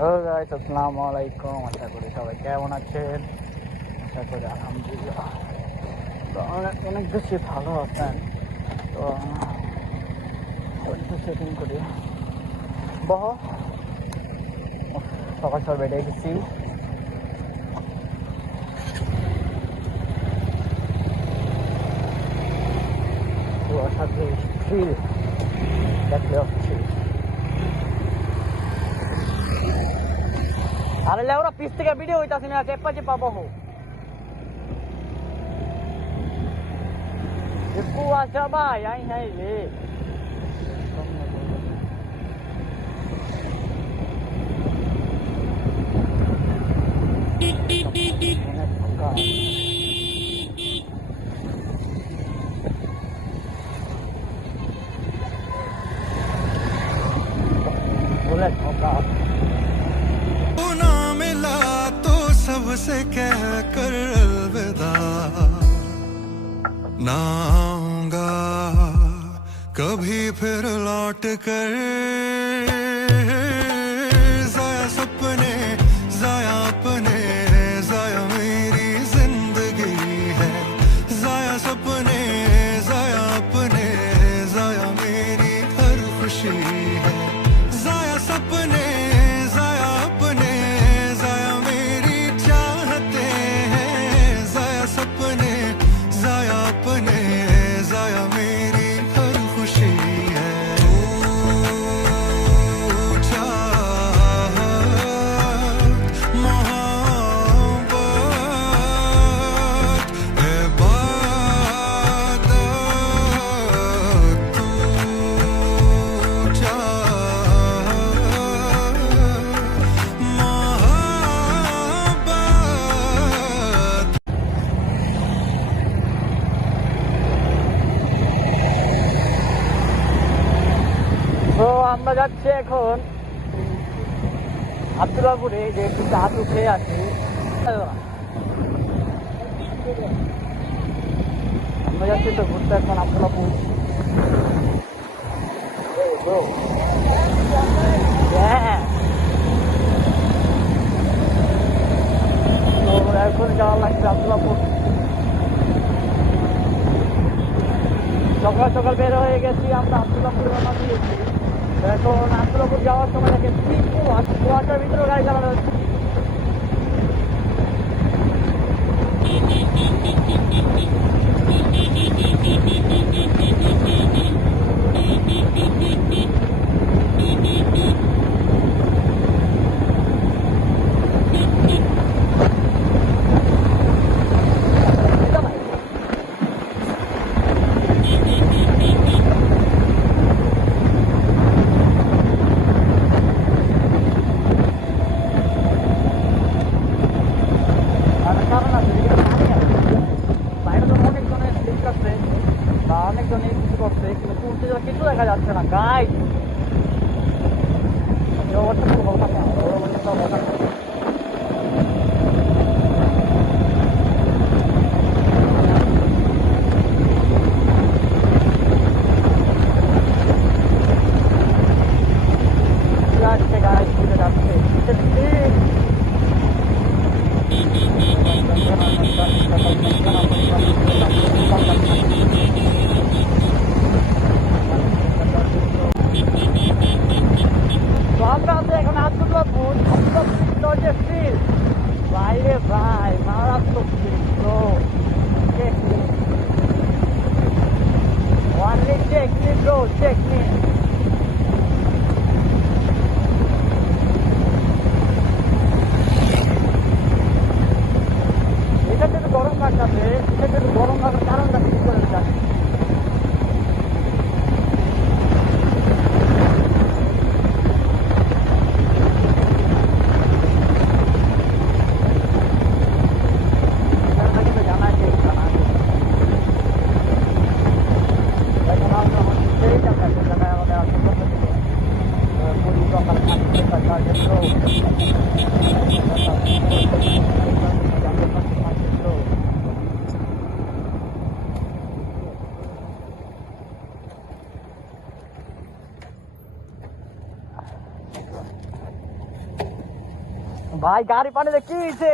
Guys, আসসালামু আলাইকুম। আশা করি সবাই কেমন আছেন। আশা করি আলহামদুলিল্লাহ তো অনেক অনেক বেশি ভালো আছেন। তো সেটিং করি বহ সকাল সকাল বেড়ে গেছি। কুয়াশা ফিল দেখতে পাচ্ছি। আরে লেওরা পিস থেকে ভিডিও হইতাছি না, চেপা চেপা বহ। কুয়াশা ভাই আই হাই রে। ना मिला तो सबसे कह कर अलविदा, ना आऊंगा कभी फिर लौट कर। जाया सपने जाया अपने, जाया मेरी जिंदगी है। जाया सपने जाया अपने, जाया मेरी हर खुशी है। जाया सपने जाया अपने, जाया मेरी चाहते हैं। जाया सपने जाया अपने, जाया मेरी हर खुशी है। चाहत मोहब्बत इबादत, तू चाहत मोहब्बत। তো আমরা যাচ্ছি এখন আব্দুল্লাহপুরে, যে একটু চা চু খেয়ে আসি। আমরা যাচ্ছি তো ঘুরতে এখন আব্দুল্লাহপুর। হ্যাঁ, তো এখন যাওয়া লাগছে আব্দুল্লাহপুর। সকাল সকাল বের হয়ে গেছি আমরা, আব্দুল্লাহপুর রওনা দিয়েছি। এখন আব্দুল্লাহপুর যাওয়ার সময় দেখে কুয়াশার ভিতরে গাড়ি চালানো হচ্ছে। অনেকজনই কিছু করছে, কিন্তু তুলতে কিছু দেখা যাচ্ছে না গাইস। যাচ্ছে গাইস, ঘুরে যাচ্ছে। তো আমরা আছি এখন আব্দুল্লাহপুর। আব্দুল্লাহপুর যে ফিল বাইরে ভাই মারাত্মক ফিল। তো only check me bro, check me. এটা একটু গরম লাগছে, এটা একটু গরম লাগার কারণটা কি করে জানি। ভাই গাড়ি পানিতে কি হয়েছে?